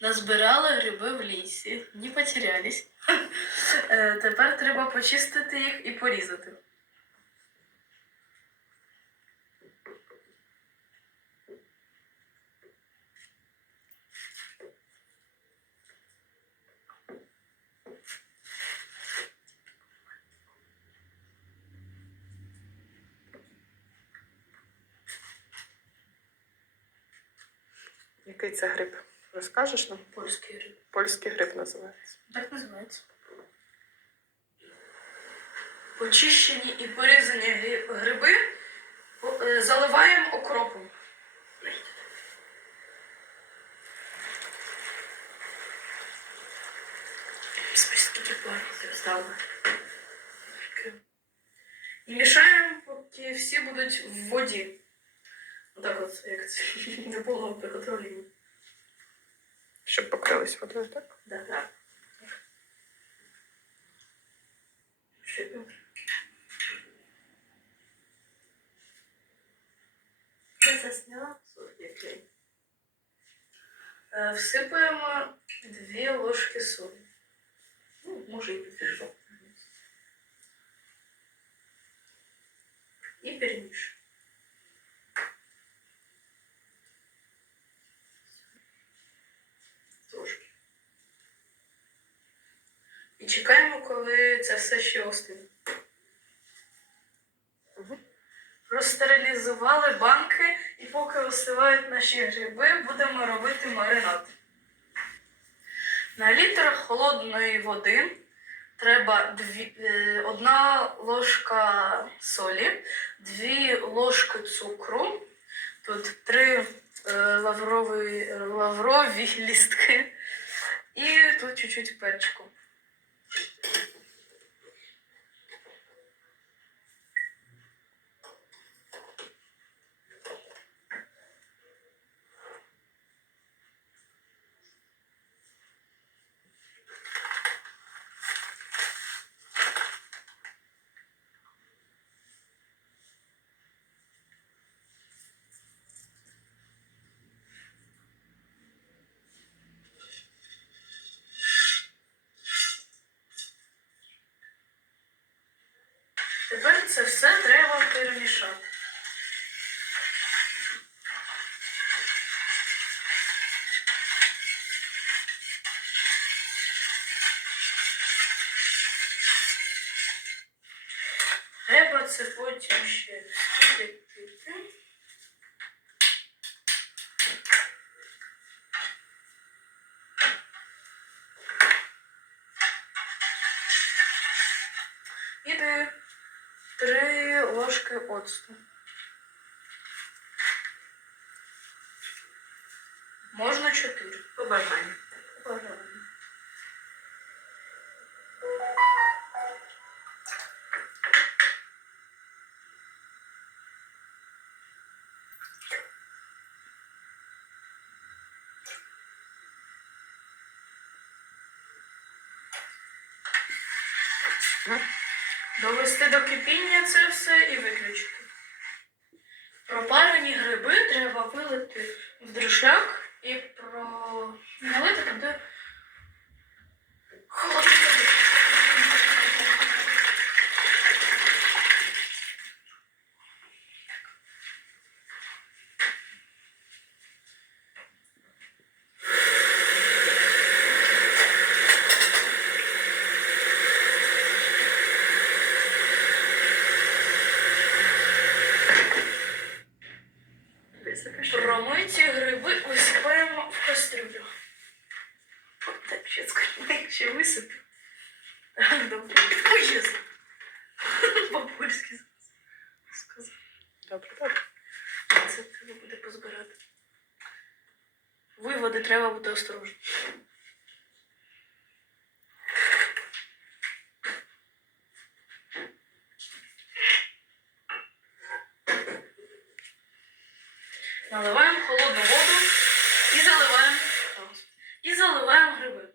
Назбирали гриби в лісі, не потерялись. Е, Тепер треба почистити їх і порізати. Який це гриб? Розкажеш нам? Польський гриб. Польський гриб називається. Так називається. Почищені і порізані гриби е, заливаємо окропом. Скільки пару стало. І мішаємо, поки всі будуть в воді. От, до повного приготовлення. Щоб покрились водою, так? Да. Шипим. Я засняла який. Всипаємо дві ложки солі. Ну, може і півфішок. І перемішуємо. Трошки. І чекаємо, коли це все ще. Мгм. Розстерилізували банки і поки остивають наші гриби, будемо робити маринад. На літр холодної води треба дві, е, одна ложка солі, дві ложки цукру, тут три е, лаврові, лаврові лістки і тут чуть-чуть перчику. Тепер це все треба перемішати. Три ложки оцту. Можна чотири. По бажанню. Бажано. Довести до кипіння це все і виключити. Пропарені гриби треба вилити в друшляк і про... налити туди холодну воду. Висипеш? ці гриби висипаємо в кастрюлю. Так ще скажу, ще висиплю. Добре. Єс. По-польськи сказав. Добре, добре. Це треба буде позбирати. Виводи треба бути осторожні. Наливаємо холодну воду і заливаємо. І заливаємо гриби.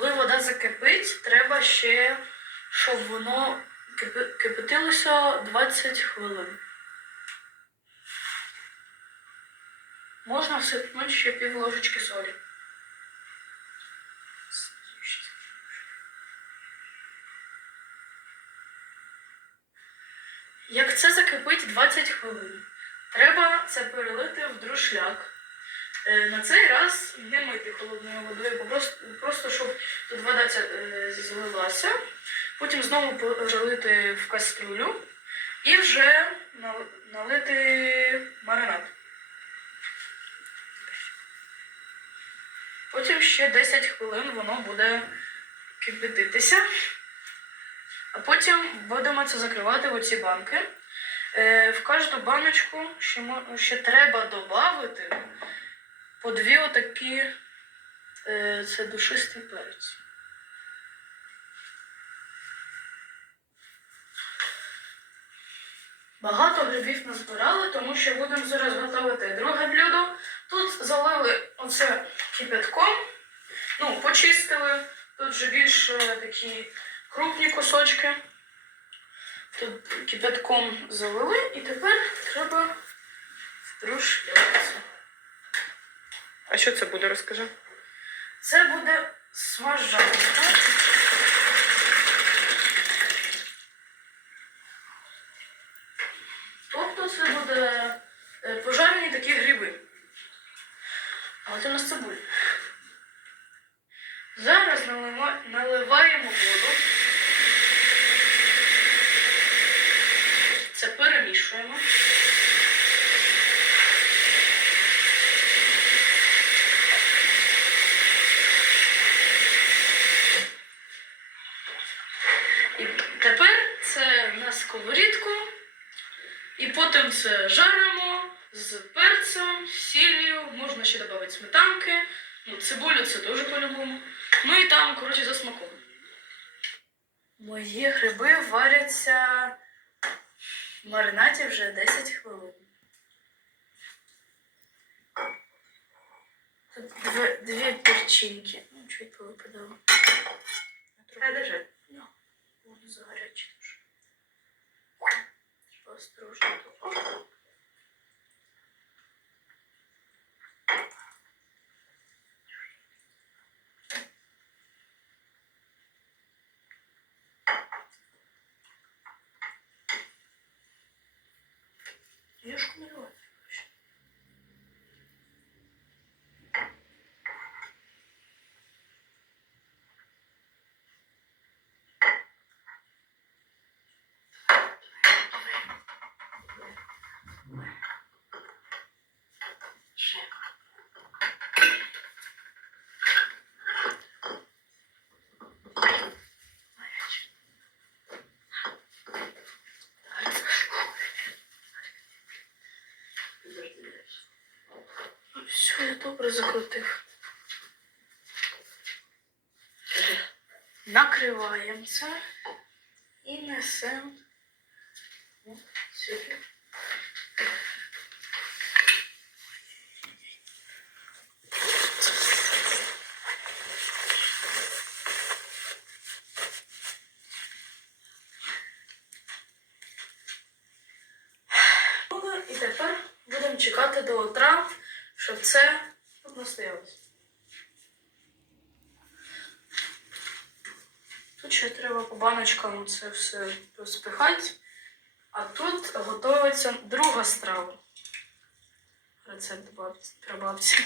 Коли вода закипить, треба ще, щоб воно кипятилося 20 хвилин. Можна всипнути ще пів ложечки солі. Як це закипить 20 хвилин, треба це перелити в друшляк. Е, На цей раз не мити холодною водою, просто, ця е, злилася. Потім знову перелити в кастрюлю і вже налити маринад. Потім ще 10 хвилин воно буде кипятитися. А потім будемо це закривати в оці банки. Е, в кожну баночку ще, ще треба додати по дві отакі е, це душистий перець. Багато грибів назбирали, тому що будемо зараз готувати друге блюдо. Тут залили оце кипятком, ну, почистили. Тут вже більш е, такі крупні кусочки. Тут кипятком залили і тепер треба втрушляти. А що це буде, розкажи? Це буде смажанка. Тобто це буде е, пожарені такі гриби. А от у нас цибуль. Зараз налива- наливаємо воду. Це перемішуємо. І тепер це на сковорідку. І потім це жаримо з перцем, сіллю, можна ще додати сметанки. Ну, цибулю це теж по-любому. Ну і там, коротше, за смаком. Мої гриби варяться в маринаді вже 10 хвилин. Тут дві, дві перчинки. Ну, чуть повипадало. Хай лежить. Ну, вони загарячі дуже. Треба Я ж наливай. Ще. Гаряче. Все, я добре закрутив. Накриваємо це і несемо сюди. І тепер будемо чекати до утра, щоб це настоялося. Тут ще треба по баночкам це все розпихати, а тут готується друга страва. Рецепт бабці, прабабці.